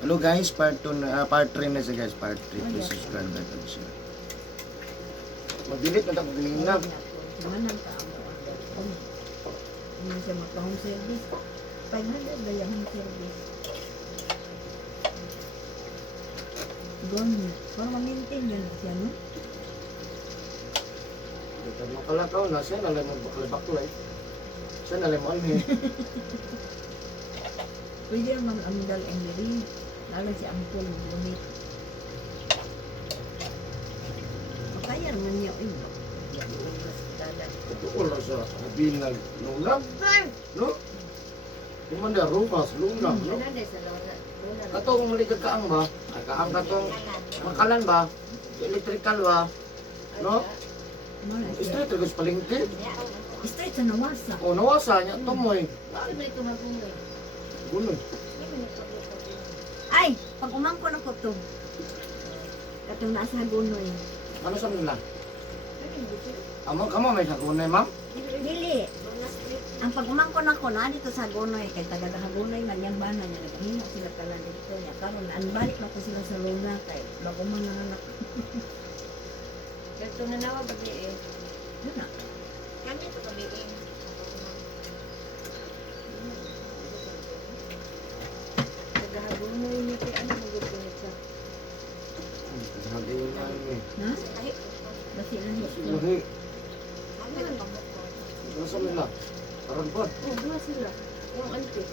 Hello guys, part 2 na, part 3 na siya guys, part 3. Please subscribe na ito siya. Mag-delete na ako ganina. Manan ka ang order. Hindi siya magpa-home service. 500 ba yung home service? Doon. Para ma-maintain yun siya, no? Ito makalakaw na siya, nalay mo baklay. Siya nalay mo almi. Pwede naman amdal ang lirin. Lalo si Ampul bumit. Makaya naman niya ino. Yan yung mas dalat. Ito ko lang sa binag lunag. No? Yung man na rumas, lunag. No? Kato kung maligag kaang ba? Ay kaang katong makalan ba? Electrical ba? No? Straight agos palengke. Straight sa nawasa. O nawasa niya tumoy. Guloy. Ay! Pag umangko na ko to. Katong nasa gunoy. Ano sa nila? Amo kamo may sagunay ma'am? Dili. Ang pag umangko na ko na dito sa gunoy. Kay taga Hagunoy man yung bana niya. Nagahimo sila pala dito niya. Karon anbalik na ko sila sa luna. Kay bago man nanganak. Ganito na nawa babi eh. Yun na. Kami ito babi eh. Nagahagunoy niya kay ano magugunit siya. Sabi na ni. Ha? Basi lang yun. Lahi. Kami ang pamukha. Ano sa nila? Karon po. Oh, dua sila. Yung auntie.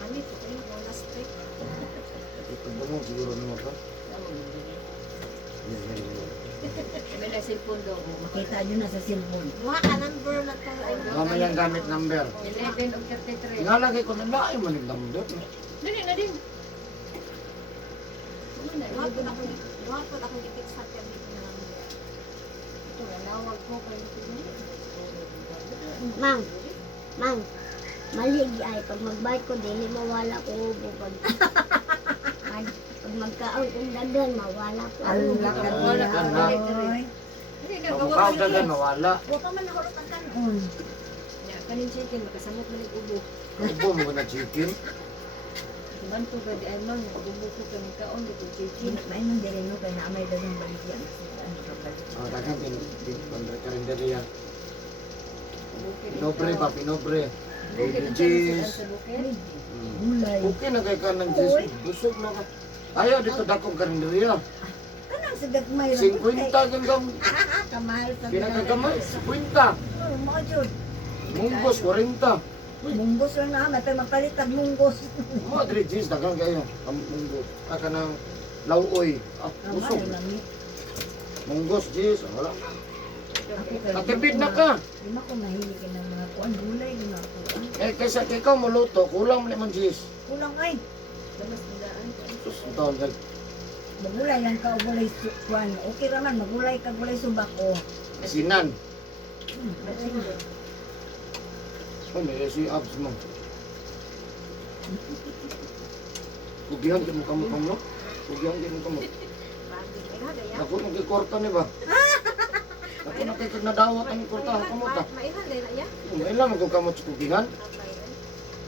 Kami ito kayo, wala straight. Ito ba mo siguro nimo ka? Kami na cellphone daw. Makita nyo na sa cellphone. Buha ka number na to. Mama yung gamit number. 11 of 33. Ngalagay ko na laay man yung number. Dali na din. Buha po ako itik sa tabi na number. Ito, nalawag ko kayo. Mang, mang, mali ay pag mag-bike ko dili mawala ko ubo pag pag magkaon kong dagan mawala ko ubo. Allah ka Wala ka na. na. Oy. Hindi, Pag nagawa mukhaw ko dagan yun. mawala. Huwag ka man nakulot ang kanon. Kanin chicken, makasamot man yung ubo. Ubo mo na chicken. Bantu ka di ay mang, ubo ko ka ng kaon, ito chicken. May man dire no kay naamay dagang baligyan. Ano ka balik? Oh, dagan din pandre karinderya. Bukid Pinobre ikaw. ba pinobre? Bukid Baby ang cheese. sa bukid. Gulay. Okay na kay kanang cheese. Busog na ka. Ayaw dito dakong karinderya. Kanang sa gagmay. 50 gandang Kamahal sa pinakagamay. 50. Oh, mga jud. Munggos 40. Munggos lang na, may mapalit tag munggos. Mga diri cheese dagang kayo. Munggos. Aka nang lauoy. Ah, busog. Kamahal lang ni. Munggos cheese. Wala. Ako kay Katipid na ka. Di man ko mahilig ka ng mga kuan gulay di man ako. Eh, kaysa ikaw muluto, kulang mo naman cheese. Kulang ay. Damas nandaan ko. Sus, ang taon ka. Magulay lang ka o gulay kuan. Okay raman magulay ka gulay subak o. Asinan. Sige. Oh, may si abs mo. Kugihan ka mo kamo. Kugihan ka mo kamo. Ako nang kikorta ni ba? Ako nang kikig nadawat ang korta kamo ta. Maihan din na ya. Ilan mo kamo sa kugihan?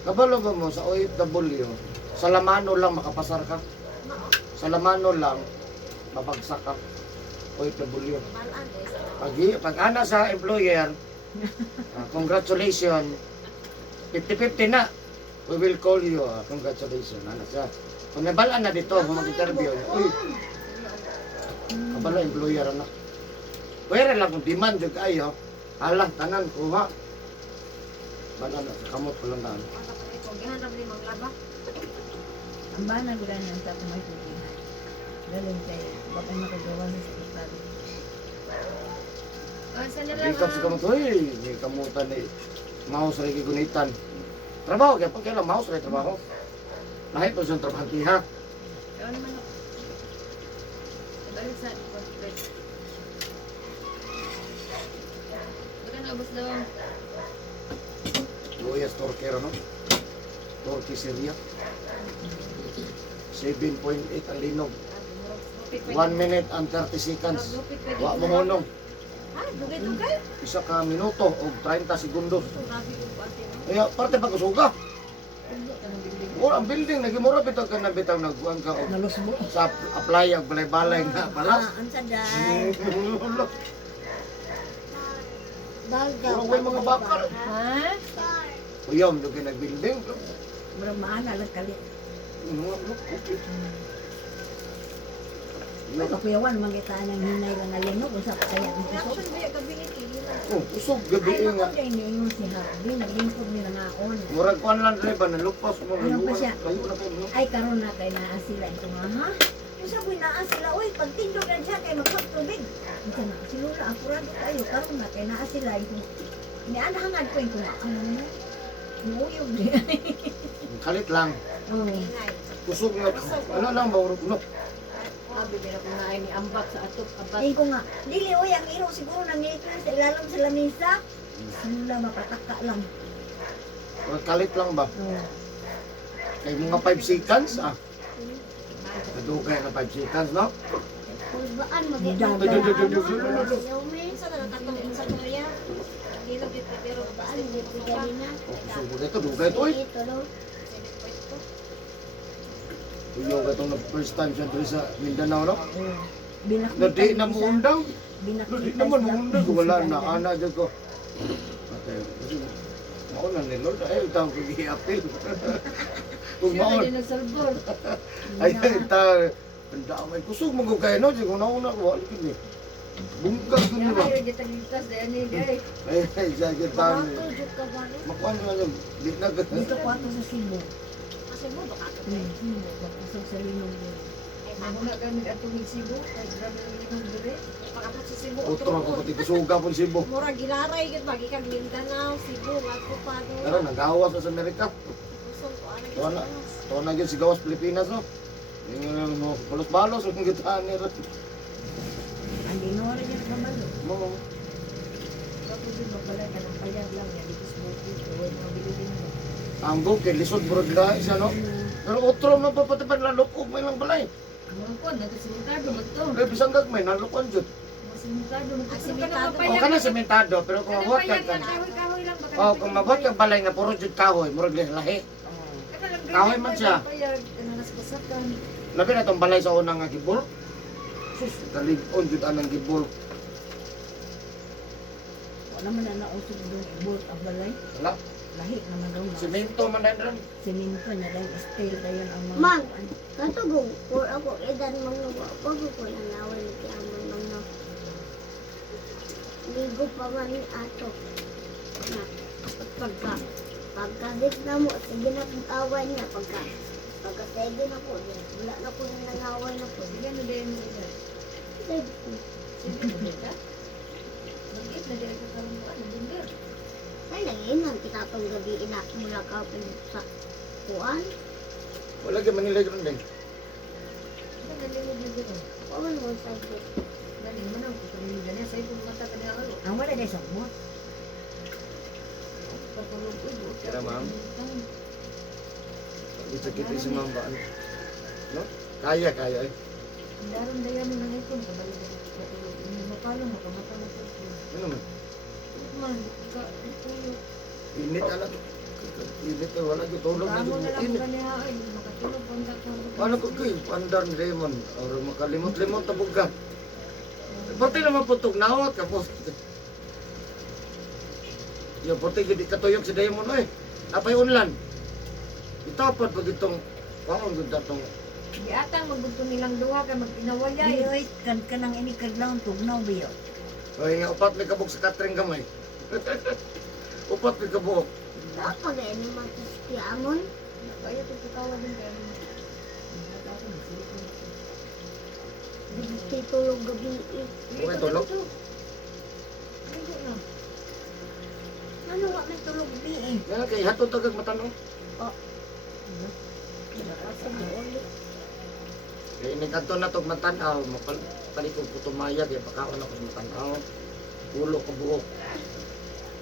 Kabalo ba mo sa OFW? Sa Lamano lang makapasar ka. Sa Lamano lang mabagsak ka. OFW. Malaan Pag ana sa employer, congratulations. 50-50 na. We will call you. Congratulations. Ano siya? Kung nabalaan na dito, kung mag-interview, uy, kabalo employer na. Pwede lang kung demand yung kayo, alang tanan, kuha. Bala na, sa kamot ko lang daan. Gihanap ni maglaba. Ang bana gula nang sa kumay kugihan. Galing kay bakit makagawa sa hospital. Ah, saan na lang Bikap sa kamot, uy, may kamutan eh. Mouse rin gunitan. Trabaho, kaya pag kailang mouse rin trabaho. Lahit po siyang trabaho kiha. Ewan naman ako. Balik sa bed. Baka naubos daw ang Luyas Torquero, no? Torque Syria. 7.8 ang linog. 1 minute and 30 seconds. Wa mo hunong. Ah, dugay-dugay. Isa ka minuto o 30 segundos. Grabe yung pati. Kaya parte pa kusuga. Mura ang building nagimura bitaw ka na bitaw nagkuan ka og Nalusbo. sa apply ang balay-balay nga balas. Ah, unsa day? Dagat. Puro may mga bakal. Ha? Uyam do kay nag-building. Mura maana lang kali. Ay, kakuyawan, magitaan ng hinay lang nalinog, usap kaya ang kusog. Reaction ba yung gabi ni Kila? Oh, usog gabi Ay, nga. naku, dahil niyo si Harvey, naglingkod niya na ngaon. Murag kuan lang dre ba nalupas mo Ano pa siya? Kayo na kayo. Ay, karon na kay naa sila. Ito nga, ha? Yung sabi naa sila, uy, pagtindog yan siya kay magpagtubig. Ito na, si Lola, apurado tayo. Karon na kay naa sila. Nianahangad ko yung kumakan na nila. Nuyog niya. Kalit lang. Oo. Inay. Kusog nga. Ano lang ba no? Sabi nila kung naay ni ambak sa atop abat. Ay ko nga, dili, uy, ang iro siguro nangilipin sa ilalim sa lamisa. Si Lola, mapataka lang. Murag kalit lang ba? Oo. Kay mga 5 seconds ah. Nadugay na 5 seconds no? Kulbaan Dagat. Isa na nakatong sa Korea. Kilo dito pero basta dito pa. Kusog ito dugay to eh. Uyo ka itong first time siya dito sa Mindanao no? Oo. Binakita Nadi na mo undang. Binakita Nadi naman mo siya. undang. Wala na ana dyan ko. Okay. Mauna ni Lord. Ayaw tao kong i-appeal. Kung Siya mauna. na din nagsalbor. Ay, ta, ang damay. Kusog mo ko kayo, no? Sige, nauna ko, wala ko niya. Bungkag ko niya ba? Ayaw dito ligtas dahil ni Day. Ay, sige, tayo. Makatulog ka ba? Makuha nyo lang, di na Dito po ako sa Cebu. Kasi mo baka ito. Pagpasok sa linog yun. Ako na gamit at tumisibo. Kaya grabe ang linong dire. Pakapot sa Cebu. Utro ako, pati kusuga po si Bo. Mura gilaray yun. Bagi kang Mindanao, Cebu, Lato pa doon. Tara, nagawas sa Amerika. Kusog ko, ano Tuwa na. ginawa? Ito na yun, si Gawas, Pilipinas, no? Yung balos-balos, yung gitaan nila. Ang dinora niya kabalo. Mo, Tapos din magbalay ka ng payag lang niya. Dito sa mga dito. Huwag mabili din mo. ambog, kay lisod, burag na isa, no? Pero utro, mapapatipan na lukog, may lang balay. Mga kon, nato simentado mo to. Kaya bisang gagmay, nalukon dyan. Mga simentado mo to. Simentado. O, ka na sementado, pero kung mabot ka, Kahoy-kahoy lang. baka oh, kung mabot ka balay nga, puro dyan kahoy, murag lahi. Kahoy man siya. Ano naspasakan. Labi na itong balay sa unang nga gibol. Sus, galing-on jud anang gibol. Wala man na nausog doon. Bolt ang balay. Wala. Lahi naman daw na. Semento man na rin. Siminto niya dahil steel na yun ang mga... Man. Katugong, or ako, edan mga wapag ko na nawal ni Kiamon mga ligo pa man ni Ato. Na, pagkabit na mo, sige na kong away niya, pagkasege na ko, wala na ko na nangaway na ko. Sige na din mo ito. Sige, Sige na din ka. Mag-it na din ka karoon mo. Ano din din? ay nanginan, kita itong gabi inak mula ka sa kuan. Wala ka manilay rin din. Ano na din mo din din? Pawan mo sa git. Galing mo na. Kung hindi ganyan, sa'yo kung mata ka niya karo. Ang wala dahil sa mo. Pagkulog ko, buot ka. Kaya, ma'am. Isakit si mamba. No? Kaya eh. Ang daron dayan mo ng ipon. Kabalik ako. Pagkulog. Hindi mapalo mo. Kamata mo po. Ano man? Man, ka. Pagkulog. Init alam. Init na wala ko tulog na Tamo na lang init. ba niya? Ay, makatulog. Pagkat mo. Ano ko kayo? Pandan lemon. Or makalimot-limot na buga. Pati naman putog nawat ka po. Yung pati gidi katuyog si Diamond eh. Apay unlan. Itapad pag itong pangong ganda itong Giatang magbugto nilang duha kay mag-inawalya. Ay, kan nang inikad lang tugnaw biyo. ay nga upat may kabuk sa katring gamay. Upat may kabuk. Dapat ga ini man sa Kiamon. Kaya ito kitawa din kayo. Di tulog gabi. Okay, tulog. Hindi na. Ano nga may tulog bi eh. Nga kay hatod tagag matanong. Sa buoli. Kaya inigadto na itong matanaw. Palikog ko tumaya kaya pakaon ako sa matanaw. Ulo ko buhok.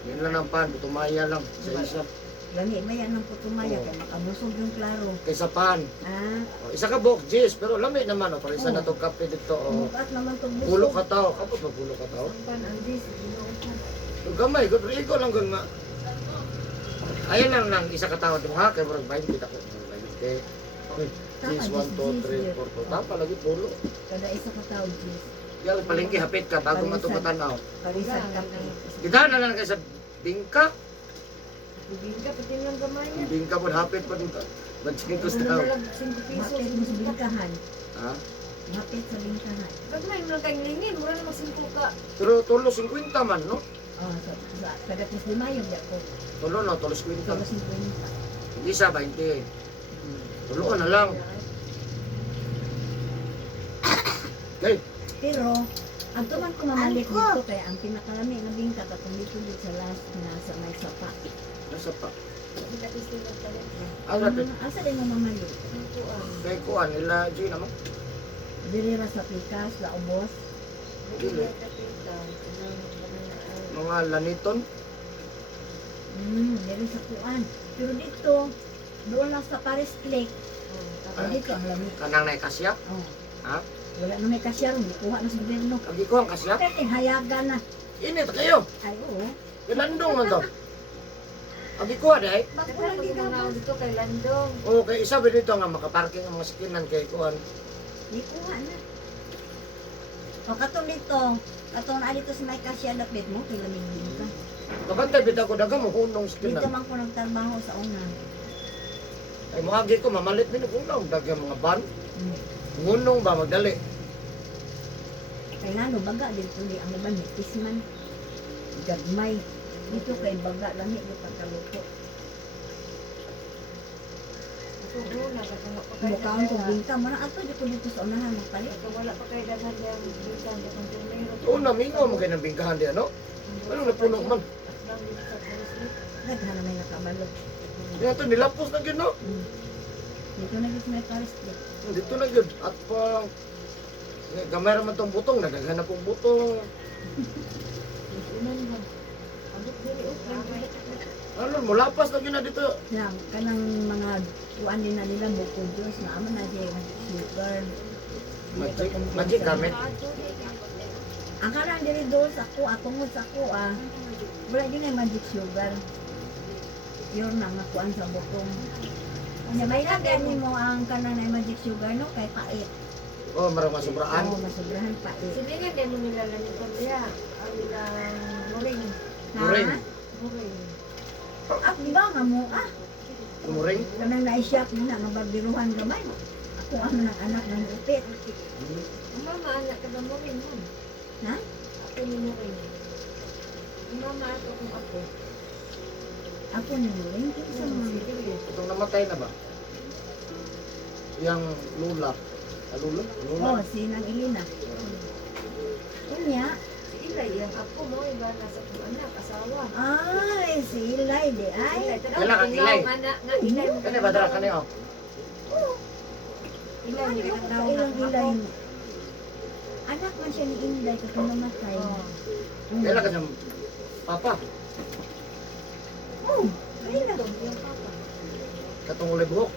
Yan lang ang pan, tumaya lang sa isa. Gani ba yan ang putumaya Oo. kay makabusog yung klaro. Kaysa pan. Ah, O, isa ka buhok, Jis, pero lami naman. O, parisa Oo. na itong kape dito. O, mukat naman tong busog. pulo ka tao. Kapag ba pulo ka tao? Pan ang dis. Yung gamay, good rigo lang gun nga. Ayan lang isa ka tao dito ha, kaya murag 20 kita ko. 20. Okay. Tama, Cheese 1, 2, 3, 4, 2. Tama lagi, pulo. Kada isa ka tao, Jis. Yan, palengke, hapit ka bago Palisan. matupatanaw. Parisan kape. Kita na lang kayo sa bingka. Bibingka, pati lang gamay niya. Bingka po, hapit po dito. Bansing ko Una sa na lang 5 piso. Mapit mo sa bingkahan. Ha? Mapit sa bingkahan. Gagmay mo lang kayong lingin, wala namang 5 ka. Pero tulo 50 man, no? Oh, sa kada tis lima yung ko. Tulo no, tulo 50. Tulos 50. Isa 20. Tulo na lang. Okay. Pero, ang tuman ko mamalik dito kaya ang pinakarami na bingka katong dito sa last na sa may sapa. Nasa pa. Hindi ka tistinag talaga. Ang rapid. Asa din mo mamalik? Ang kuwan. Kaya kuhan nila, G naman. Dili ra sa pikas, la ubos. Dili. Mga laniton. Dili sa kuan. Pero dito, doon lang sa Paris Lake. Dito ang lamig. Kanang na kasya. Oh. Ha? Wala na may kasyar, hindi kuha na sa gobyerno. Lagi ko ang kasya. Pero hayagan na. Init kayo. Ay, oo. Ilandong man to. Lagi ko ay. Bakit Wala lagi lagi ka dito kay Landong. Okay, isa ba dito nga makaparking ang mga sakinan kay kuhan. Hindi kuha na. O katong dito, katong na dito sa may kasyar lapit mo, kay lamig din ka. Kapantay bitaw ko daga mo hunong Dito sakinan. man ko nagtrabaho sa una. Ay moagi ko mamalit min hunong daga mga ban. Hmm. Hunong ba magdali. Kay nano baga dito di ang uban nipis man. Gagmay. Dito kay baga lami di pagkaluto. Ako una, katungok pa kayo. Mukhaon ko bingka mo na ato di ko dito sa unahan magpalit. Wala pa kayo daghan yung bintang na kontinero. Una mingo mo kay nang bingkahan di ano? Ano na puno man. Lang dito sa Paris. Daghan na may nakabalo. Yan to nilapos na gid no. Dito na dito may Paris Lake. Dito na gid at pa gamay ra man tong butong nagaghan na pong butong. Unan ba? Abot dili o Ano mo lapas na gid na dito. Yang kanang mga kuan din na nila bukod Diyos na aman na siya sugar. Magic gamit. Ang karang diri do sa ko atungod sa ko wala din ay magic sugar. Yun na nga kuan sa bukong. Nya may lagay mo ang kanang na magic sugar no kay pait. Oh, marang masubraan. Oo, masobrahan pait. Sige nga din mo nilalan yung pamilya. Ang ilang muring. Muring. Muring. Di ba nga mo Kumuring. kanang na-shop na nga barbiruhan gamay. Ako ang ng anak ng upit. Ang mama anak ka ba muring mo? Ha? Ako ni muring. Ang mama ato kung ako. Ako na rin kinsa mga Itong namatay na ba? Yang lula. Lula? Lula. Oh, si Nang Ilina. Unya, Si Ilay, yung ako mo, iba nasa kong anak, asawa. ay, si Ilay di ay. Kailan kang Ilay? Nga Ilay mo. Kani ba dara kani oh? Ilay, Ano hindi ko ka daw ilang ng Ilay? ako. Anak man siya ni Inday katong namatay. Oh. Kailan ka sa papa? Oh, kailan? Ito, yung papa. Katong ulay buhok.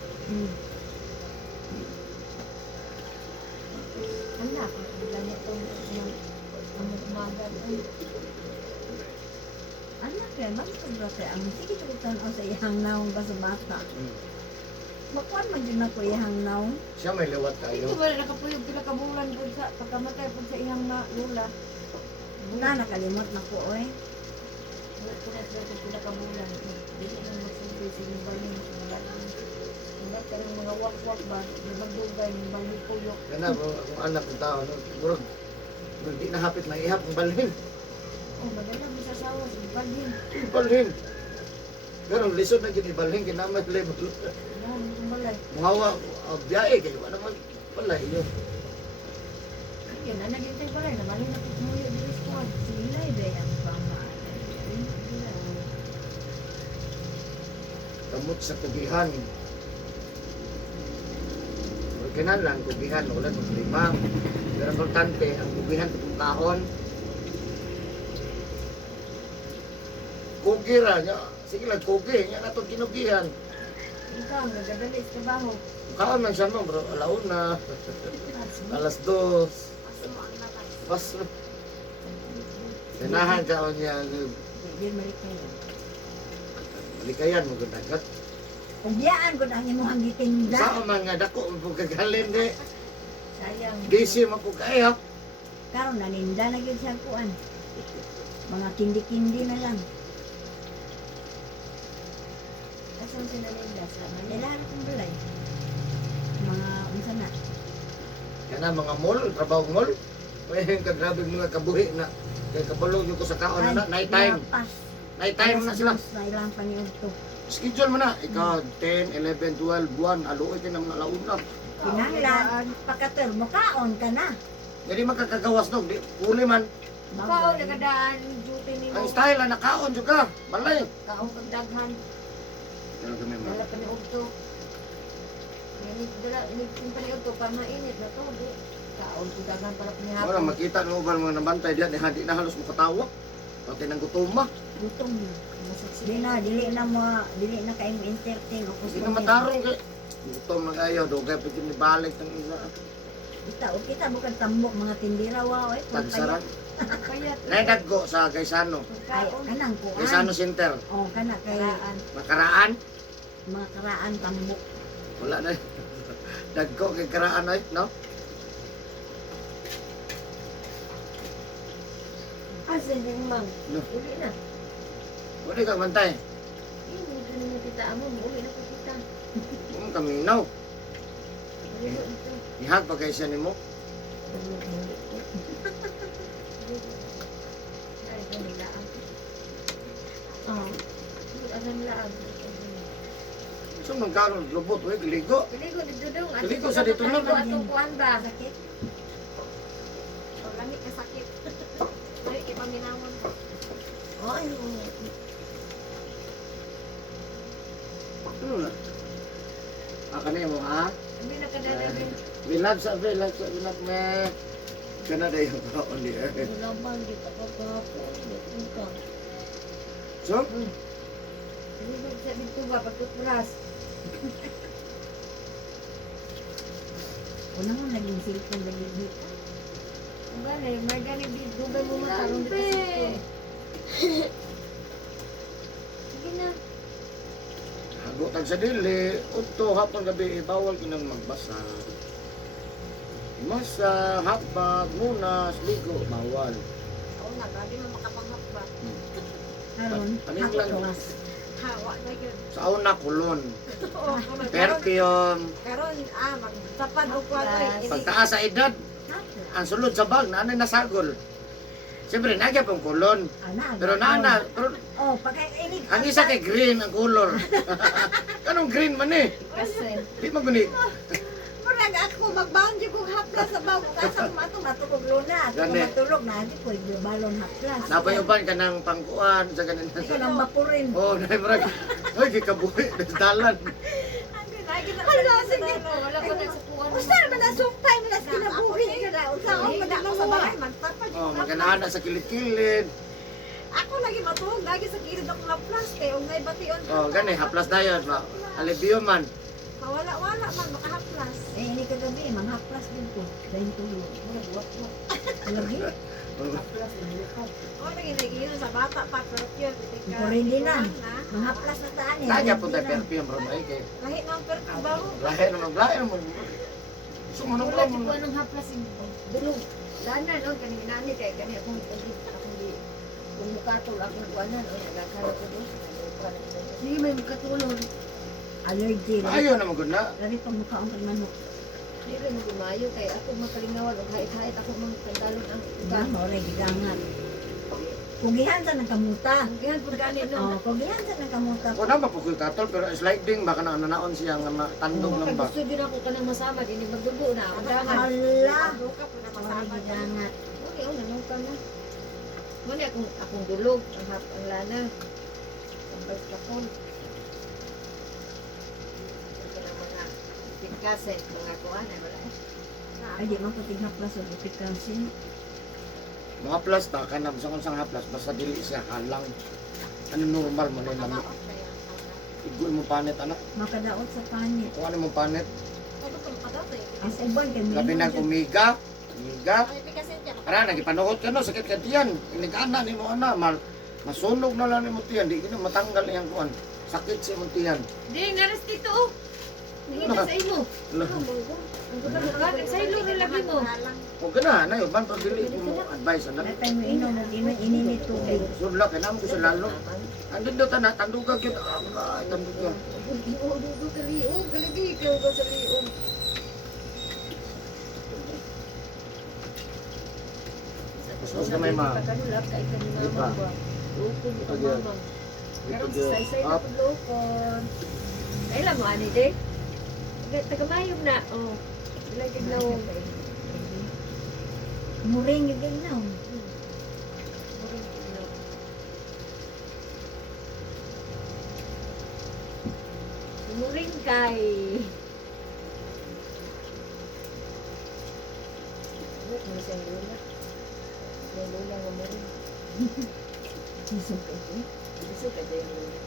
Anak, ang ganitong yung ang umaga. Anak kaya magsobra kaya ang sige ko tanaw sa ihang naong ba sa bata. Makuan man din ako ihang naong. Siya may liwat Ito kayo. ba nakapuyog pila ka bulan po sa pagkamatay po sa iyang lula. Na nakalimot na ko oy. Wala ko na sa pila ka bulan. Hindi na magsabi sa inyong balin. Wala ka rin mga wak-wak ba? Nabagdugay, balik puyok. Kana bro, akong anak ng tao no. Bro. Di na hapit na ihap ang balhin. Oh, madala mo sa sawa sa balin. Balhin. Pero lisod na gid balhin kinamay level. Yan, itong balay. Muhawa biyae kay wala man balay yun. Yan, naging tayo balay. Nabalin na po tumuyo dito sa kuwan. Si Ilay ba ang pama? Kamot sa tubihan. Orkinan lang, tubihan, wala problema. Pero importante, ang tubihan itong kahon. Kugi ra niya. Sige lang, kugi. Yan na itong kinugihan. Ikaw, nagadali sa trabaho. Kahon man siya mo, bro. Alauna. Alas 2. Pas. Sinahan ka o niya. Hindi malikayan. Malikayan mo ganagat. Ugyaan ko ang imong gitinda. Sa mga dako mo gagalin di. Sayang. Busy man po kayo. Karon naninda na gyud sa kuan. Mga kindi-kindi na lang. Asan sila nila sa Manila? Kailangan kong balay. Mga unsa na. Kana mga mall, trabaho mall. May kagrabe mga kabuhi na. Kaya kabalog yung ko sa kaon na night time. Pas. Night time na sila. Na ilang paniud to. Schedule mo na. Ikaw, 10, 11, 12, buwan. Aluoy din ang mga launa. Kinahanglan pagkatur mo kaon ka na. Jadi makakagawas dog. Di, uli man. Ikaw, nagadaan duty ni Ang mo. style, nakaon juga. Balay. Kaong kagdaghan. Pero kami mga. Dala pa ni Ugto. Inigtin pa ni Ugto para mainit na to. Di. Kaong kagdaghan para Wala, pinihapon. makita ng ubang mga nabantay diyan. Di na halos makatawa. Pati ng gutuma. Gutom na. Masaksili. Dili na kayo entertain o Hindi na matarong kay. Gutom na kayo. Dugay pa din balik ng isa. Kita bukan tambok mga tindira wa oy. Tagsaran. Payat. Naidaggo sa Gaisano. Ay Kaon. kanang kuan. Gaisano Center. Oh kana kay Karaan. Makaraan. mga karaan tambok. Wala na. Dagko kay karaan ay, no? Asan yung mang? No. Uli na. Wala ka bantay. Hindi mo kita amo. Uli na ko kita. Kung kaminaw. Uli mo ito. Ihag pa kayo siya ni mo. Ay, ito nilaan. Oh. Alam nilaan. So magkaroon lubot, we giligo. Piligo dito dong. Piligo sa dito lang. Atong kuan ba? Sakit. O, lamig ka sakit. Ay, ipaminawon. Ay. Ano na? Kanina mo ha? Hindi na kadalarin. Bilag sa bilag me. Kana day yung kaon di eh. Ulaban, di pa kapapon. Ito. So, Piligo sa dito ba? Pagtutras. Una mo naging cellphone lagi dito. Ang gani, may gani di. Dugay mo matarong dito sa ito. Sige na. hagutan sa dili, udto hapon gabi bawal kinang magbasa. Masa, hapag, munas, ligo, bawal. Oo nga, grabe mo makapanghap ba? Karon, Ano yung lang? haklas. Hawa na yun. Sa una kulon, Oo, perfume, karon magtapad o kuwan ay. pagtaas sa edad, ang sulod sa bag, naanay nasagol. Siyempre, nagya pong kulon. Ana. Pero pero Oh, pagka ini. ang isa kay green ang color. Anong green man eh? Kasi, Di maguni. Murag ako magbound ko haplas sa bago kasi matulog luna. Ako Gani. matulog na di ko yung balon haplas. Nabayuban ka ng pangkuan sa ganun. Ikaw nang bapurin. Oh, na murag. Ay, gikabuhi sa dalan. Hala, sige. wala ko na sa kuwan. Usa man na sumpay mo na kinabuhi ka na. Usa ako Ay, man ako sa bahay magtapad. Oh, maganahan sa kilid-kilid. Ako lagi matulog lagi sa kilid ako haplas kay ungay bation. Oh, gani haplas dayon, ma. Alibyo man. Wala man makahaplas. Eh ini kagabi manghaplas din ko. Dahil tulog. Lagi. O, naging sa bata pa, pero yun. Ko rin din na. Manghaplas na taan eh. Kaya po tayo perfume bro ay kay. Lahi ng perfume ba mo? Lahi naman. Sumunod Wala lang di ko mo. anong haplas yung dulog. Lana, no? Kanina ni kay kanina akong di kung mukatol akong kuwanan, o nagkakala ko doon. Sige, may mukatulong. Allergy. Ayaw na magud na. Lagi pang mukha ang pagmanok. Hindi rin gumayo kay ako makalingawan o hait-hait ako magkandalon ang Diba? iba. Maulay gigangan. Kugihan sa ng kamuta. Ang gihan po gani Oh, nun. kugihan sa ng kamuta. Ko na mapukoy katol pero sliding baka naanaon siya nga tandog lang ba. Gusto din ako ka nang masama, din magdugo na. Ang dangan. Hala. Duka po na Maulay masama. gigangan. Okay, nanong ka na. Muna akong dulog, ang lana. Ang bagkapon. Ito na mga pitkaset, mga kuwan, ay wala. Ay di man puting haplas o ipikasin. Mga plus ta kanang sa unsang haplas basta dili siya halang. Ano normal man ni lamig. Igoy mo panit anak. Makadaot sa panit. Kung ano mo panit. Ang uban kay Labi na umiga. Ay, pikaset niya. Ara nagipanuot ka no sakit ka tiyan. Inigana nimo ana masunog na lang nimo tiyan di gina matanggal iyang kuan. Sakit si Muntihan. Di, naras dito oh. Tingin na sa imo. Ala. Bakit sa ilo na lagi mo? O gana, na yun, man dili mo advice anak. Natay mo inom mo ininit tubig. Sudla kay namo ko sa lalo. Andun daw tanah, tandugan gyud. Ay, tandugan. Liog, kaliog, galigi ikaw ka sa liog. Mas na may ma. Pagkanulap ka ikaw ni Di ba? mama ba? Ukod Ito ang gyud. mama. Ito Karon gyud. say-say na Up. pag lukon. Kailan mo ani de? Tagamayog na. Oh. Lagi na oh. Muring yung ginaw. Muring kay. Ano sa lula? May lula nga muring. Isog ito. Gusto ka dyan lula.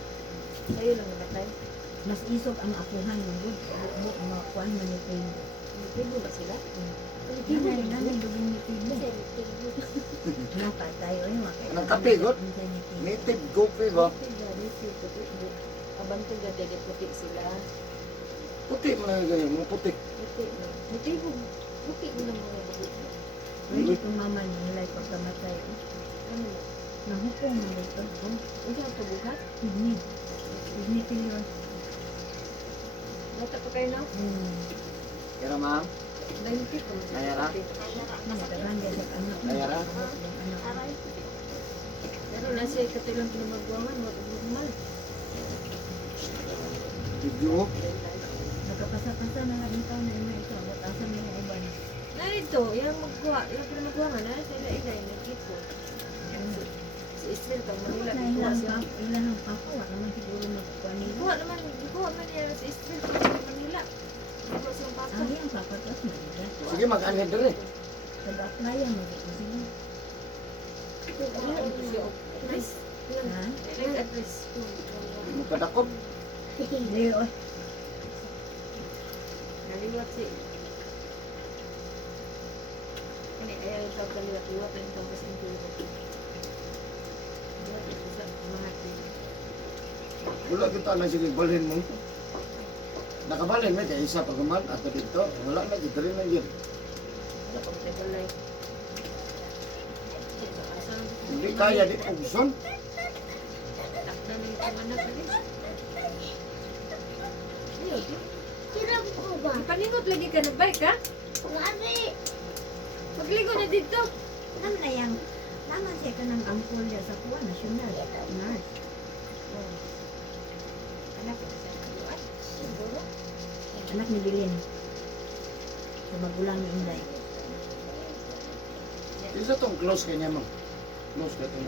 Sa'yo lang namatay. Mas isog ang akuhan ng good. Buk mga kuan man ni Pin. Nagtibo ba sila? Hinay na ng dugong ni Pin. Napa tayo ay makita. Anong kape, God? Native gopi ba? Abantog ka dyan, puti sila. Puti mo na ganyan, mga puti. Puti na. Nagtibo. Puti mo ng mga bago. Pwede itong mama niya nilay pagkamatay. Ano? Nahukong mo dito. Usa ang tubuhat? Kidney. Kidney failure. Bata pa kayo na? Kaya ma'am, Dahil ko. Nayara? Nagdagan din sa anak. Nayara? Anak. Pero nasa katilang pinamagwangan, normal. video. Nagkapasa-pasa na lang ikaw na ina ito. Batasan mo yung uban. Narito, yung magkuha, yung pinamagwangan, nasa sila ilay, nag-ipo. Si Israel, pag Manila, Na kuha ilang siya. ilan ang pako. Naman siguro magkuhanin. Kuha man niya si Israel, pag Manila. Kuha siyang papa. Ang iyang papatas na rin. Sige, mag-anhed rin. Nag-applyan mo dito sila. Nice. Ha? Nag-address. Magkadakop. Hindi, oy. Naliwat si. Kani ayaw ikaw kaliwat-liwat ang ikaw kasi ang tulo. Liwat ito sa mahati. Wala kita na sige, balhin mo. Nakabalhin mo, kaya isa pagaman at dito. Wala na, dito rin na yun. Wala pang tagalay. Hindi kaya, di pugson. Takda na yung anak ko din. Ayaw, di. Hirap ko ba? Paningot lagi ka ng bike, ha? Mami! Magligo na dito. Naman na yang naman siya ka ng angkol niya sa kuwa, nasyonal. Nurse. Oh. Anak ko sa kaluan. Siguro. Anak ni Bilin. Sa magulang ni Inday. Isa tong close kanya mo. Close ka itong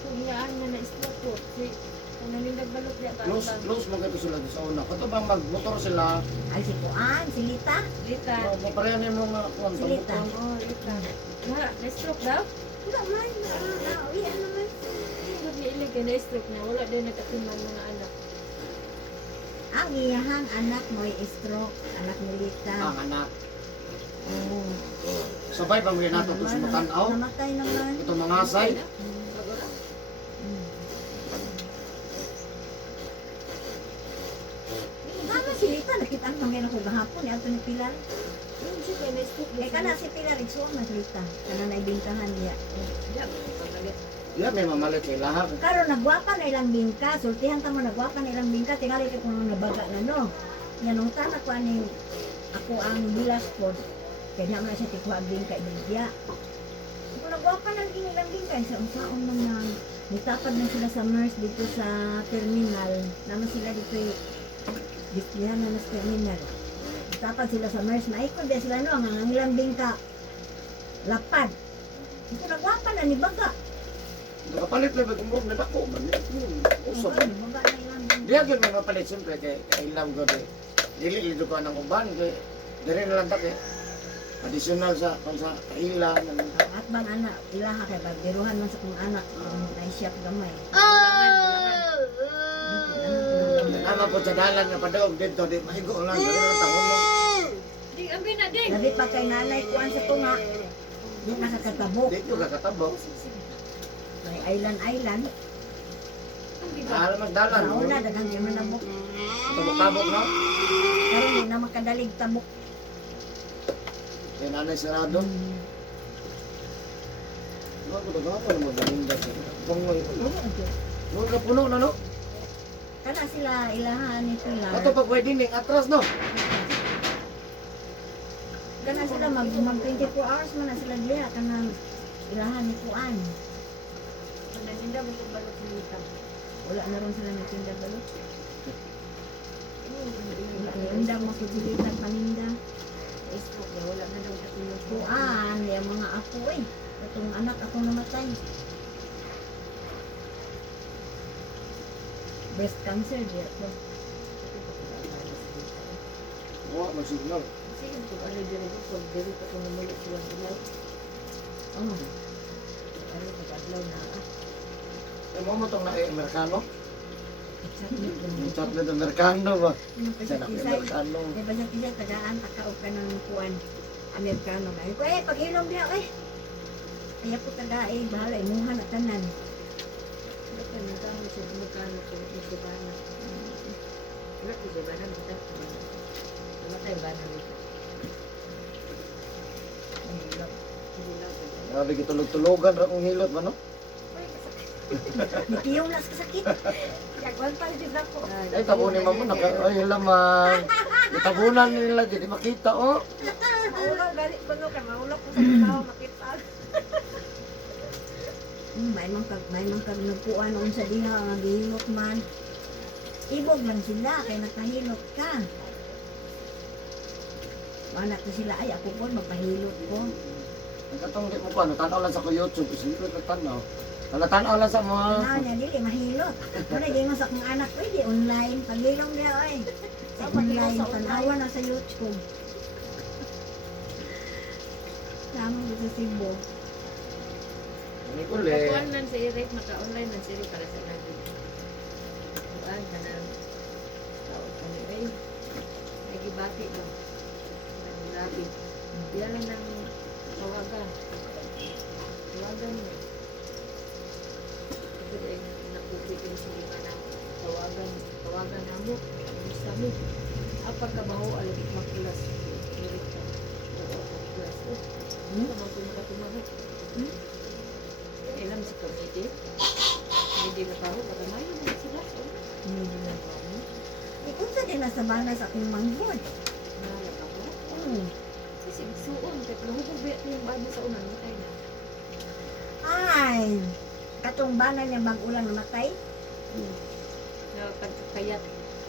Kuyaan na na-stroke ko. Si, kung naninagbalot niya pa. Close mo kayo sila sa una. Kato bang magmotor sila, Ay, si Kuan, si Lita. Lita. maparehan yung mga kwan. Silita. Oh, Lita. Wala, na-stroke daw? Wala man, nauwian naman. Hindi ni ilig ka na-stroke na. Wala din nakatimang mga anak. Ang iyahang anak mo ay stroke, anak ni Lita. Ang anak. Oo. Sabay bang rin nato ito sa matanaw? Namatay naman. Ito mga asay. Mama si Lita, nakita ang mga ko gahapon, ni Ato ni Pilar. Hindi ka na-stroke. Eh, kana si Pilar, igsuon na si Lita. Kana na ibintahan niya. Yan, may mamalit sa ilaha. Karon nagwapa na ilang bingka, sultihan ta mo nagwapa na ilang bingka, tingali kay kung nabaga na no. Yan nung tanak ko ani ako ang bilas pod. Kaya naman siya tikuha ang bingka ibigya. Kung nagwapa na ilang bingka, sa unsaon man na nitapad na sila sa MERS dito sa terminal. Naman sila dito displihan na sa terminal. Nitapad sila sa MERS, maikon din sila no, ang ilang bingka. Lapad. Kung nagwapa na ni baga. Nakapalit na ba itong murag na dako? Usap. Baga na ilang bingka. Diya yun may mapalit siyempre kay ilam ko de. Dili lido ko ng uban kay dire na lang ta kay additional sa kung sa kaila At bang anak, ilaha kay bagdiruhan man sa kong anak, na-shop gamay. Nama po sa dalan nga padawag dito di maigo lang dire lang tangon mo. Di, ambi na, di. Labi pa kay nanay kuan sa tunga. Di nakakatabok. Di ko kakatabo. May island. bigat. Mahal magdalan. Nauna, dagang di man nabok. Tabok-tabok no? Pero hindi na makadalig tabok. Kaya nanay sarado. Ano ko ito gano'n na magalinda siya. Kung may no, puno na no? Kana sila ilahan ni Pilar. Ato pag pwede ning atras no? Kana sila mag 24 hours man na sila diya kana ilahan ni Kuan. Naninda mo kung balot nilita. Wala na ron sila nagtinda balot. Wala mo kutilitan paninda. Facebook na wala na daw katulog. Kuan, yung mga apo eh. Itong anak akong namatay. Breast cancer diya to. Oo, magsignal. Sige, kung ano dyan ito, pag dito pa kung namulit silang ilaw. Oh. Ano, pag-adlaw na Eh, mo itong na-Amerikano? Chocolate Yung chocolate Amerikano ba? Ano pa Siya sa na kisay? Amerikano. Di ba sa kisay, tagaan, takaw ka ng kuan. Amerikano na. Ko eh, pag-ilong diya eh. Kaya po taga eh, bahala, imuhan na tanan. Ito, nagkano siya, magkano ko, nagkabana. Wala ko sa bana, magkabana. Namatay ba na dito? Hindi lang. Grabe kitulog-tulogan ra kong hilot ba no? Nikiyong na sa sakit. Kagwan pa din ako. Ay, tabunin mo na. Ay, lamang. Itabunan nila, di makita oh. Maulaw, galit ko no, kaya maulaw ko sa tao, makita. May man kag nagkuan noon sa diha nga gihilot man. Ibog lang sila kay nakahilot ka. Wala to sila ay ako po magpahilot ko. Katong di mo pa, natanaw lang sa ko YouTube. Siyempre natanaw. Natanaw lang sa mga... Na niya dili mahilot. Wala di mo sa akong anak pwede online pagilong niya ay. Sa online tanawa na sa YouTube. Tama sa Cebu. Hindi ko le. Kakuan nan sa Eric, maka-online nan sa Eric para sa natin. Kuan, kanang tawag ka ni Ray. Nagibati ko. Grabe. Yan lang ng tawagan. Tawagan mo. Ito rin, nakupigil sa lima na tawagan. Tawagan na mo. Gusto mo. Apag kabaho, alagit makulas. Eric ka. Makulas. Ano ba ito nakatumagot? Ilam si Comedy. Hindi na paro, baka may naman sila. Hindi na ko. Kung sa din nasa bana sa akong manghod. Nalala ako. Oo. Kasi suon, kaya nahukog ba yung bado sa unan, matay na. Ay, katong bana niya bag-ulang namatay. Kayat.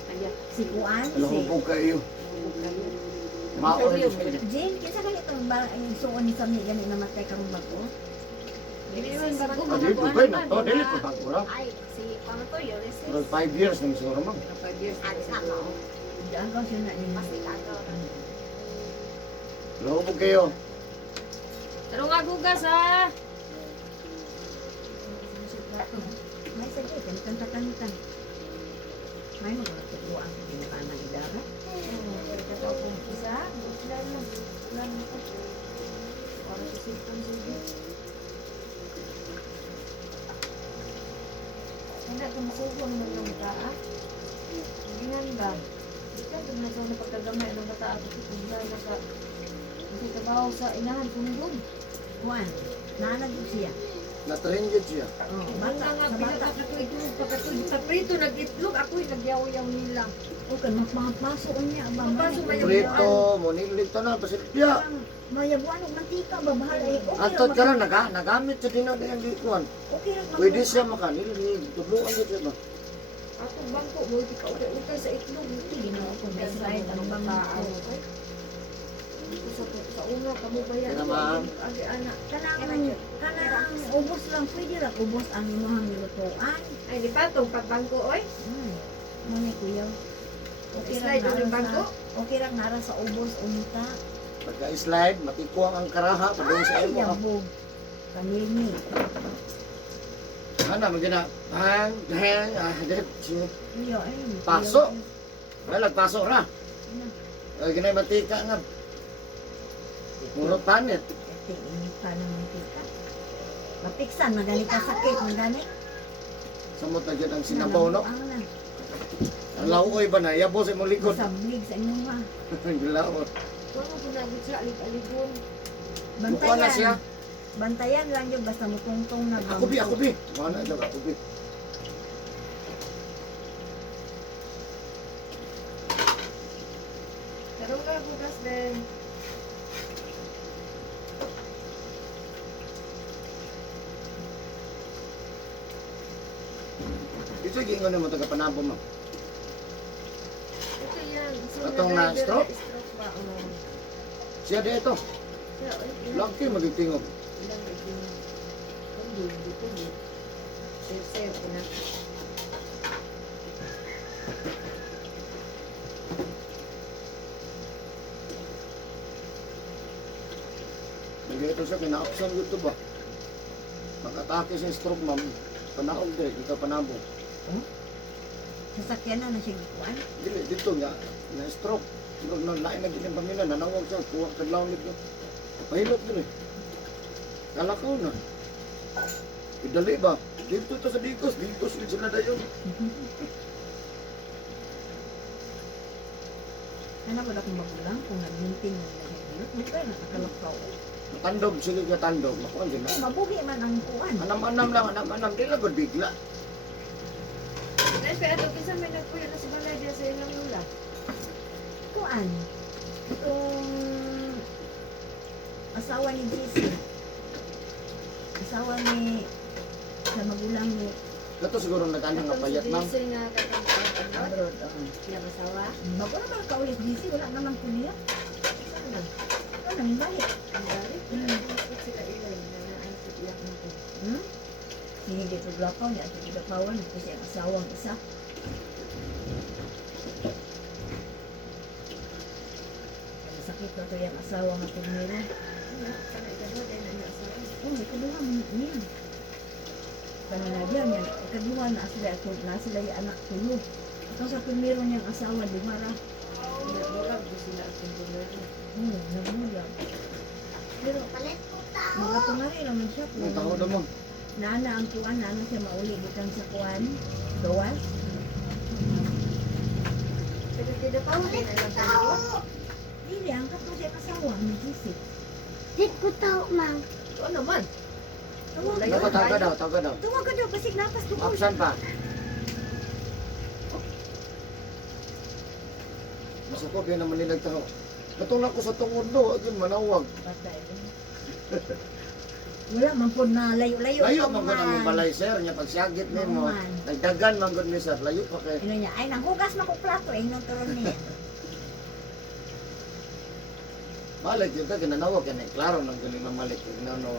Kayat. Si Kuan, Alam si mo po kayo. Nahukog kayat. Maon Interview, din siya. Jane, kinsa ganitong yung suon ni Sami gani namatay karong bago? Dili man bago Ah, di po kayo na to. Dili po bago ra. Ay, si Pang to, Ulysses. Pero 5 years nang siguro mang. Kapag years At na sama, siguro. Hindi agaw siya na ni mas ikago. Alam mo po kayo. Pero nga gugas ha! May sige, kanitan-kanitan. May mga tutuan sa pinakanan ni Dara. Kataw kong isa, lang lang. Lang ito. Para sa sipon sige. Hindi ka masugong mo ng bata ah. Ganyan ba? Hindi ka ito na pagkagamay ng bata ako. Kung dahil naka trabaho sa inahan kundong. Kuan, nanag siya. Na-trended siya. Oh, Bata nga, sa bata. pinakatuig-tuig pagkatuig sa prito, nag-itlog, ako'y nagyaw-yaw nila. O kan magpapasok niya ba? Magpasok ba yung- Prito, munilig to na. Pasilpya. Mayabuan og mantika ba bahala eh. Okay Antot ka lang. lang, nagamit sa dinaw na yung likuan. Okay lang. Pwede siya makanilig. Tubluan siya ba? Ako bangko, mo di ka ukay sa itlog. Hindi na ako may slide ang bangko. Sa una, kamu ba yan? Kaya ma'am. Agi anak. Kanang ubos lang pwede lang ubos ang imuhang nilutuan. Ay, di pa itong pagbangko, oy. Muna kuya. Okay Slide lang yung nara bangko? sa okay lang nara sa ubos unta. Pagka-slide, matikuang ang karaha. Padung sa Ay, imo. yabog. Kanini. Ano, magina. Hang, direct. Iyo ay. Paso. Wala, paso ra. Ay, ginay matika nga. Puro panit. Tingin pa ng mantika. Mapiksan, magani ka sakit, magani. Samot na dyan ang sinabaw, no? Ang na. Ang laoy ba na? Yabo sa imong likod. Sablig sa inyo ha. Ang laot. Huwag mo ginagod siya, alig-aligon. Mukha na siya. Bantayan lang yun, basta mutungtong na. Ako bi. Mana daw ako bi. Karong ka bukas din. Ito gingon mo taga Panabo mo. Ito yan. Atong na stroke? Stroke ba? Siya dito. Siya, Laki magitingog. ilang ito. Hindi, dito, dito. Sayo-sayo ko na. Nagito siya kinaaksan gud to ba? Makatake sa stroke ma'am. Panaog dire kita Panabo. Sasakyan na siya gikuan. Dili dito nga na stroke. No lain na gid ang pamilya nanawag siya kuha kadlaw nito. Pahilot dire. Kalakaw na. Idali ba? Dito to sa Digos, Digos sila dayon. Ano ba akong magulang kung nag-minting ng nagigilot? Hindi pa yung nakakalakaw. Tandog sila ka tandog. Makuha din na. Mabuhi man ang kuan. Anam-anam lang, anam-anam. Di lang gud bigla. Dahil pero pinsan may nagpuyo na sa balay diya sa ilang lula. Kuan. Itong asawa ni JC. Asawa ni sa magulang ni Kato siguro nag-ano nga payat ma'am. Kasi nga katong Abroad. Yang asawa. Bago naman kaulit JC, wala naman po niya. Sana. Ano nang balik? Ang balik. Sila ilay na naan sa iyak mo ko. Sige dito glakaw niya. Ito dito kawan. Kasi ang asawang isa. Sakit na ito yung asawa nga tumira. Sana ikaw din ang asawa. Oh, ikaduha niya. Pananagyan niya. Ikaduha na sila yung anak tulo. Ito sa tumiro niyang asawa, dumara. Murag ko sila ang tumulong. Nagmula. Pero palit ko tao. Mga tumari naman siya. Ang tao na mo. Nana ang kuan, nana siya mauli butang sa kuan. Gawas. Pero tidak pa ulit na lang tayo. Dili, ang kato siya kasawa. May gisip. Palit ko tao, ma'am. Ito naman. Tawag Layo. ka. Taga daw, taga daw. Tawag ka daw, pasig napas tukol. Absan pa. Masa ko kaya naman nilang tao. Katulak ko sa tungod no, agin manawag. Batay. Wala man po na layo-layo. Layo sa man mga- gud ang balay sir, nya pagsiyagit nimo. Man. Nagdagan man gud ni sir, layo pa kay. Ano niya, ay nanghugas na ko plato, eh, nung turon niya. Balik yun ka, ginanawag yan eh. Klaro nang galing mamalik. Ginano.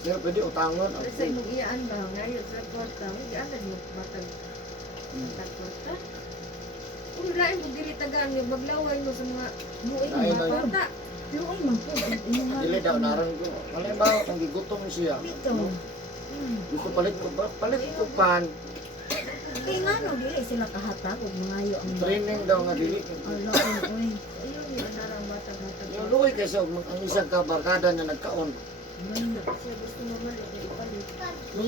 Sir, pwede utangon. Pero sa imong iyaan ba, ngayon sa kwarta, hindi anad mo matag sa kwarta. Kung lain mo dili tagaan, maglaway mo sa mga muing Lain mga lang. kwarta. Luoy man po. Dili daw, naran ko. Malay ba, kung gigutom siya. Dito. Gusto palit ko pan. Kaya nga no, dili sila kahata kung mangayo ang Training daw nga dili. Alo, oy. Ayun yung narang batang-batang. Yung luoy kaysa ang isang kabarkada na nagkaon. Siya gusto mo man, ipalit.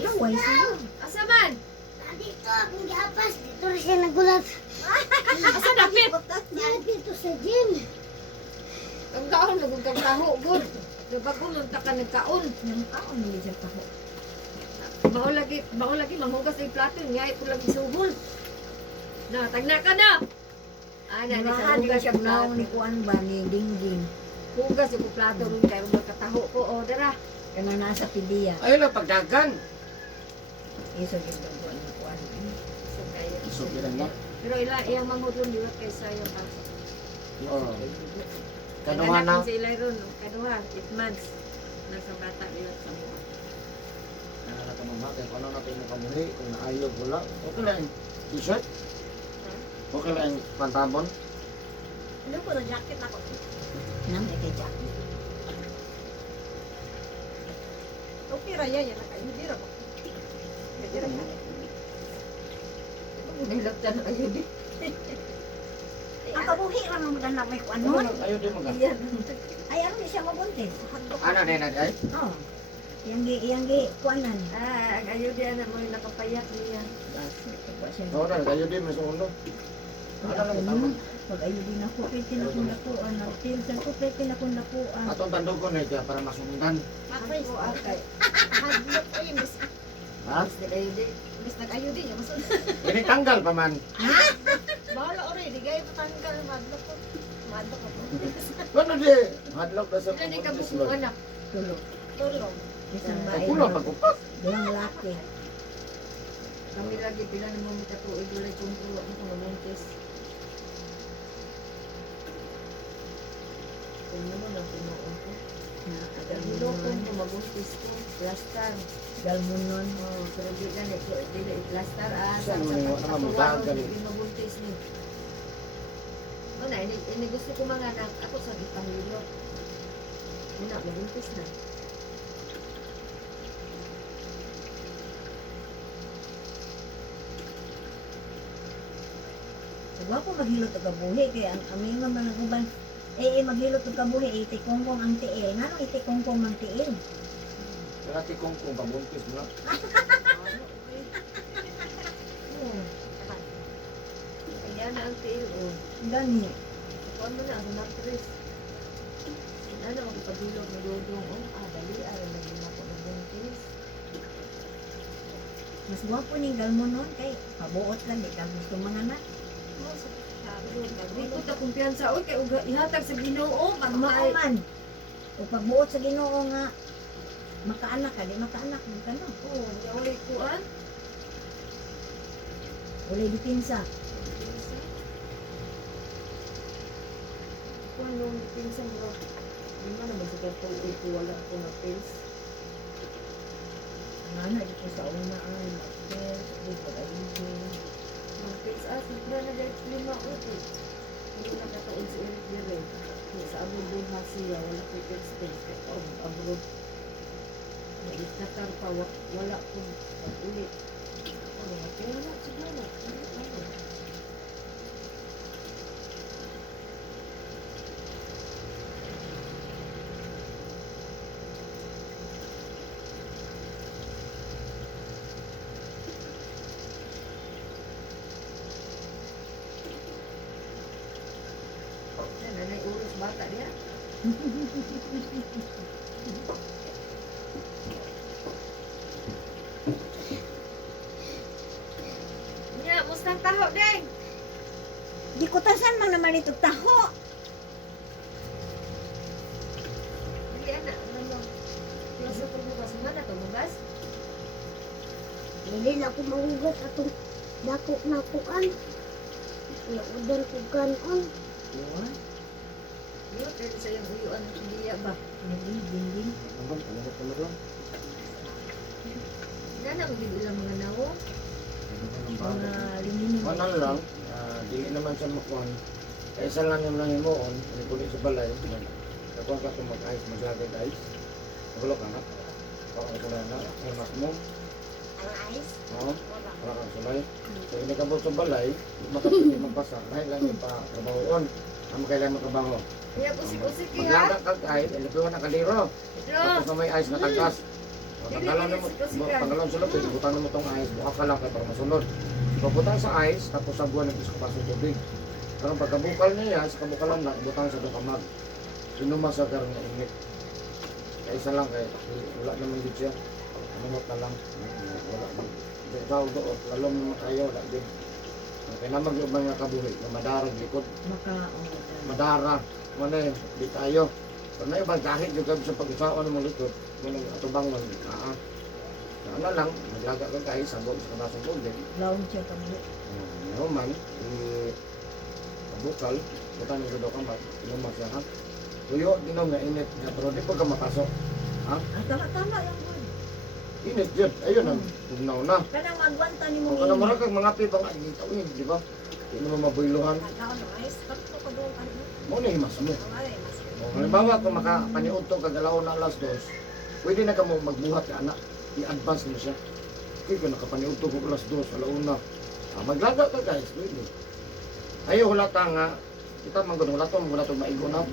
Laway sila. Asa man? Dito akong giapas. Dito rin siya nagulat. Asa dapit? Dito sa gym. Ang kaon, nagong kang taho, good. Nagpagulong ta ka nagkaon. Yung kaon nila siya taho. Bao lagi, manghugas yung plato, ngay ko lagi suhol. Na, tagna ka na! Ah, na, sa Murahan ka hugas siya yung kunaw plato. ni Kuan ba ni Dingging. Hugas yung plato rin kayo magkataho ko, o, dara. Kana nasa pidiya. Ayun lang, pagdagan. Iso yung Kuan ni Kuan. So, kayo. So, bilang na. Pero iyang manghudlong diwat kay sayo pa. Oo. Kaduha Kaduha na. sa ilay ron, kaduha, 8 months. Nasa bata diwat sa mga. Nakakatamatay, paano natin yung kamuli, kung naayog wala. Okay lang yung t-shirt. Okay lang yung pantabon. Ano ko na jacket ako? Nang may kay jacket. Okay, raya yan, nakaindi ra ba? Hindi ra ka. Nilapta na kayo di. Ang kabuhi ra man maganda may Kuan Ano nun. lang, ayaw din mga. Iyan. Ay ano ni siya mabuntis. Hotdog. Ano din na ay? Oh. Yang gi kuanan. Ang ayaw di anak mo yung nakapayak niya. Oo na, kayo din may sundo. Ano lang tama. Pag ayo din ako, pwede na kong nakuan. Pilsan ko, pwede na kong nakuan. Atong tandog ko na ito para masundan. Ako akay. Hadlok ko yung mas Ha? Ayaw di. Mas nag-ayaw di niya. Masun. Ini tanggal pa man. bahala ori, di gaya patanggal madlok ko. Madlok ko. Ano di? Hadlock na sa Sila ni pagpuntis kabuko mo. anak. Tulog. Tulong. Isang Ay, bae. kulang pagkupas. Duhang laki. Kami lagi pila na mo mitatuig ulay kung tuwa mo kung namuntis. Kung naman ang punoon ko. Nilo kung kumabuntis ko. Plastar. Galmunon. Oh, pero di gani ko dili plastar Saan mo niyo naman madagan eh? Di mabuntis ni. Ano ini gusto ko mga anak ako sa gipangilo. Una mabuntis na. Sagwa ko maghilot og kabuhi kay ang aming mga uban maghilot og kabuhi itikongkong ang tiil. Ngano itikongkong ang tiil? Dati kung pabuntis mo na. Oh. Kaya na ang tail oh. Gani. Kuan mo na ang mattress. Ano ang pagdulog ni Dodong oh. Dali ara na din ako mabuntis. Mas gwapo ning galmunon kay pabuot lang di ka gusto manganak. Di ko ta kumpiyansa oy kay uga ihatag sa Ginoo pag maay. Maaman. O pagbuot sa Ginoo nga makaanak ka, di makaanak mo ka no. Oh, yaway kuan. Ulay dipinsa. Kuan nung pinsan mo. Di man na sa tuig ko wala ko na face. Ngana di ko sa una ay yes, di ko ayun. Ang face na na dahil 5 uti. Hindi na katuig si Eric Dire. Sa abroad ha siya wala ko expense kay abroad. Nagkatar pa, wala kong pag-ulit. Kaya wala, siguro. Yan, nanay ulos bata niya. Nya, mustang taho deng. Di ko tasan man naman ito taho. Dili anak, ano? Klase ko bukas. Mana to, bukas? Dili na ako mahugas atong dako na kuan. Naudan ko kanon. Yo, pero sa yung uyuan ng diya ba? Dinding. Ano ba? Nana mo gid ilang mga nawo. Mga lingin mo. Ano lang, di naman siya makuhan. Kaya isa lang yung nangimuon, hindi ko sa balay. Nakuha ka itong mag-ice, maglagay ice. Nagulok ka na. Baka ka sulay na, hemat mo. Ang ice. Oo, wala kang sulay. So, hindi ka sa balay, makapit magbasa. Dahil lang yung pa-trabahoon. Ang kailangan magtrabaho. Kaya pusik-pusik ha. Maglagay kag ice, ilipiwan na kaliro. Tapos na may ice na tagkas. Pagkalon sulod, butang mo itong ice, buka ka lang kaya para masunod. Pagbutan sa ice, tapos sa buwan nag-iskopas ng tubig. Pero pagkabukal niya, sa kabukalan na, butang sa dukamag. Sinuma sa karang na init. Kaya isa lang, kaya wala naman din siya. Manot na lang. Wala din. Ikaw doon, lalong naman tayo, wala din. Kaya naman yung mga kabuhi, na madara, likod, madara. Ano eh, di tayo. Pero na ibang kahit yung gabi sa pag-isawan ng mga likod, mga atubang man, ano lang, maglaga ka guys, sabog sa kanasang tubig. Laon siya kami. Ano man, bukal, butan yung daw kamay, inumas siya ha. Tuyo, dinom nga init, pero di pa ka makasok. Ah, tama yung word. Init yun, ayun ang tugnaw na. Kanang magwanta ni Kung mong ka naman kang mga pibang ay tawin, di ba? Hindi naman mabuyluhan. Ang ice. Tatlo ko doon ano. Mo na himas mo. Ang ice. O, halimbawa, kung makapaniud to kagalaw na alas 2, pwede na ka mo magbuhat ka anak. I-advance mo siya. Okay, kung nakapaniud to kung alas 2, alauna. Maglaga ka guys, pwede. Ayaw hulata nga, kita manggod, hulato maigo na.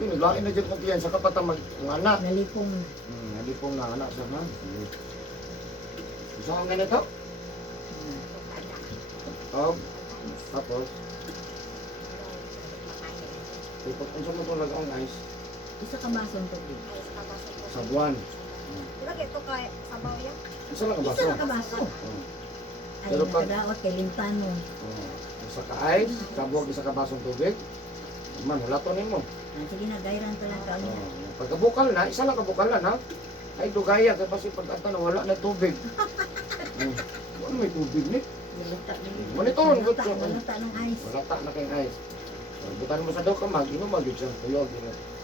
Yun, lain na dyan kumpiyansa ka patamag ang anak. Nalipong. Hindi pong na anak sa man. Gusto kang ganito? Oh, tapos, ipag kung sa mo talaga ang ice, Isa ka basong tubig. sa buwan. Lagi ito kay sabaw yan. Isa lang ang baso. Isa ka baso. Oh. Ay, Pero pag- nakadaot kay limpan mo. Oh. Isa ka ice, sabuag isa ka basong tubig. Man, wala to nimo. Ah, sige na, gayran ko lang kanya. Oh. Pagkabukal na, isa lang kabukalan ha. Ay, dugaya, kaya kasi pagkata na wala na tubig. Ano may tubig ni? Nilita na yun. Monitoron ko Walata, walata ng ice. wala ta na kayong ice. Butan mo sa daw ka mag, inom mag siya. Tuyog,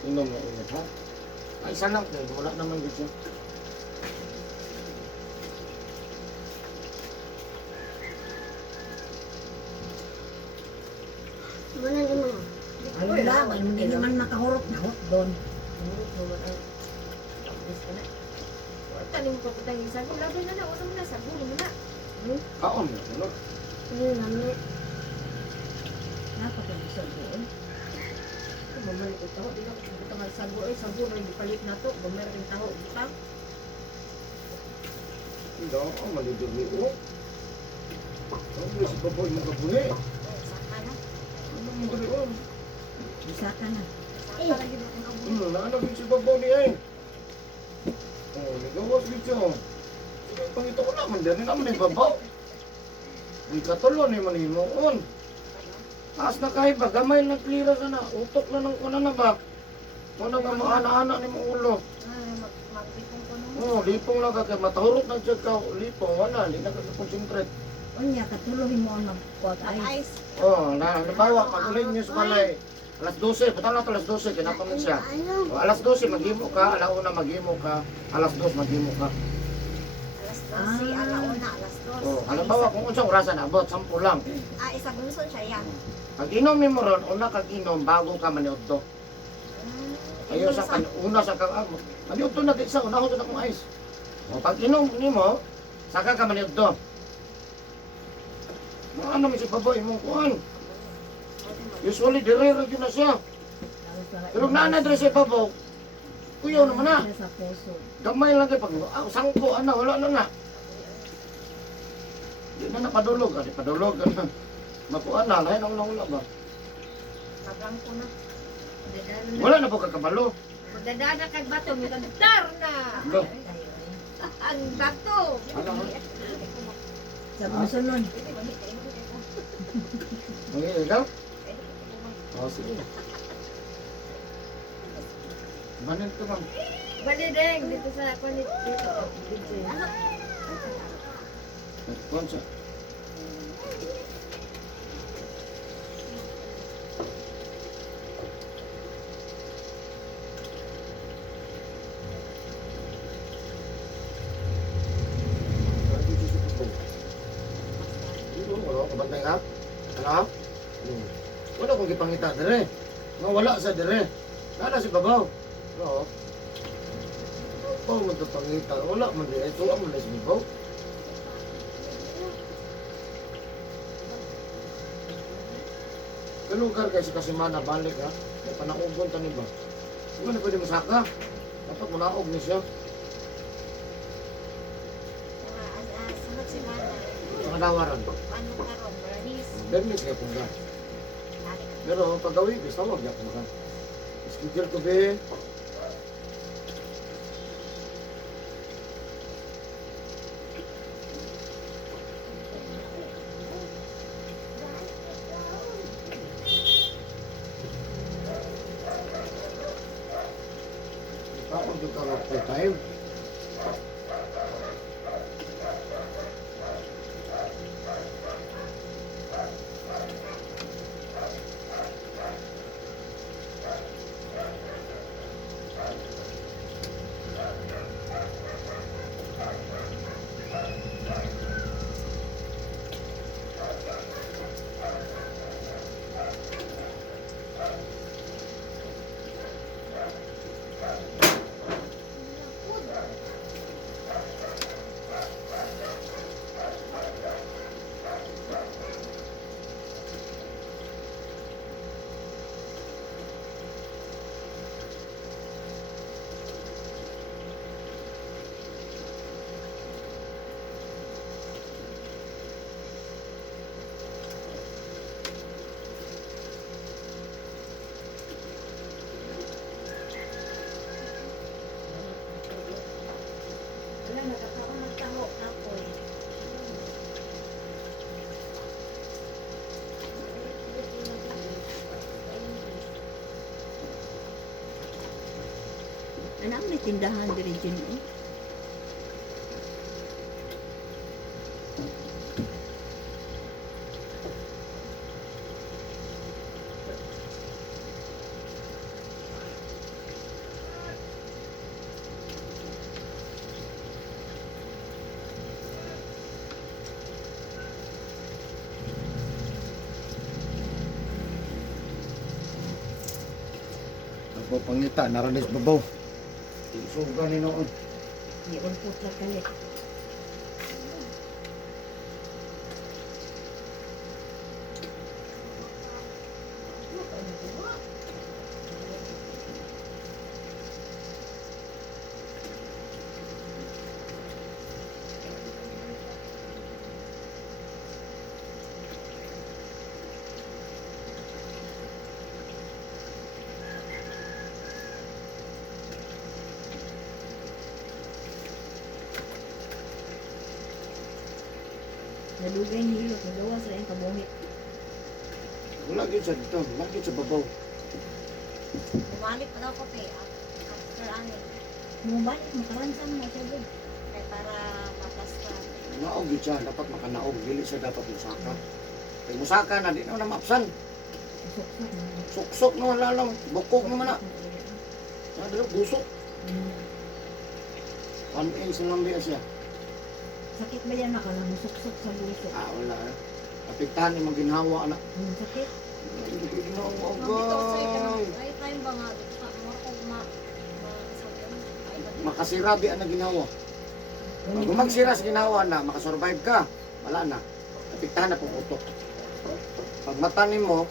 inom na init ha. Ay, isa lang, wala naman dito siya. Muna ni mga. Ano lang, hindi naman nakahurot na hot doon. Nurut mo man ang tapos ka na. Tanim ko putang isa ko. Labi na na. Usap na. Sabuno mo na. Kaon, ano? Ano namin. Napakabusog doon. Mamalik ko taho. Di na ko tanggal sabu. Ay sabu na ipalit na to. Bumer rin taho. Butang. Hindi ako, malidur ni Uho. Ang bulis pa po yung kabuli. Saka na. Ano mo dali on? Bisa ka na. Saka na din ako ng Naanap yung si Babaw ni ay. Oh, nagawas dito. Pangito ko naman, dali naman yung Babaw. Di katulon ni Manimoon. Taas na kahit ba, gamay na klira sana. Utok na ng kuna na ba? Kuna nga mga anak-anak ni mong ulo. magbitong ko nung. Oh, lipong lang ka, matahurot na dyan ka. Lipong, wala, hindi na ka-concentrate. Unya, katuloy mo ang magkuhat ay. Ice. Oh, nabawa, pag ulit nyo sa palay. Alas 12, punta lang ito alas 12, kinapamin siya. Ano? O, alas 12, maghimo ka, alauna maghimo ka, alas 2, maghimo ka. Alas 12, alauna, alas 2. O, halimbawa, kung unsang orasan, abot, 10 lang. Isa gunson siya yan. Pag inom ni mo ron, una kag inom, bago ka maniudto. Ayaw sa kan, una sa kang amo. Maniudto na isa, unahon na kong ice. O, pag inom ni mo, saka ka maniudto. Ano may si Baboy mong kuhan? Usually, dire-re yun na siya. Pero na-address si Babaw, kuyaw naman na. Sa puso. Gamay lang kayo pag sangko, wala na na. Di na napadulog, padulog. Mapuan na, lahat ang naula ba? Naglangko na. Dadaan na. Wala na po kakabalo. Magdadaan na kag bato. Magdadar na. Go. Ang bato. Ano mo? Sa musunod. Ang ikaw? O, sige. Manin ka ma'am. Balideng. Dito sa panit. Dito. Dito. Kuhan siya. Wala ko bantay ka? Ano? Wala kong gipangita dire. Nga wala sa dire. Nala si Babaw. Oo. Oh, mo to pangita. Wala man dire. Ito ang mula si Babaw. Kalugar kayo sa kasimana balik ha. Kaya panaugon tani ba? Hindi na pwede masaka. Dapat munaog ni siya. Sunod si Mana. Mga dawaran. Ano karon? Bernice. Bernis kayo kung ga. Pero pag gawin, gusto wag niya kung ga. Schedule ko be. Ako doon ka full time. Anak may tindahan diri dyan eh. Ako pangita, naranis babaw. Suga ni noon. Di ulpot lang kalit. Nadugay ni hilot, nagawas lang yung kabuhit. Wala gyud sa dito, wala gyud sa babaw. Bumalik pa daw ko te. After ano. Bumalik, makaransam na siya doon. Kaya para matas ka. Naog gyud siya, dapat makanaog, dili siya dapat musaka. Kay musaka na di na mapsan. Suksok na. Suksok naman lang, bukog naman na. Nadalo busok. One inch lang biya siya. Sakit ba yan nakalang suksok sa buso? Ah, wala. Apektahan yung mga ginhawa na. Sakit? Hindi ko ginawa, Mabitaw sa agay. ay time ba nga mo ko Makasirabi ang ginawa. Kung magsira sa ginawa na, makasurvive ka, wala na. Apektahan na pong utok. Pag matanim mo,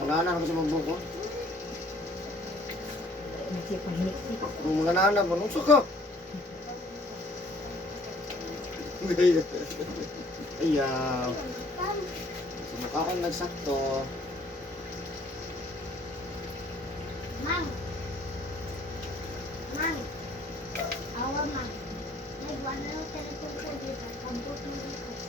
wala na kasi magbuko. Nagsipang hiniksik. Kung wala na, manusok ka. Ayaw. Sumukha kang nagsakto. Mang. Mang. Awa mang. Nagwala lang telephone ko dito. Kabot mo dito.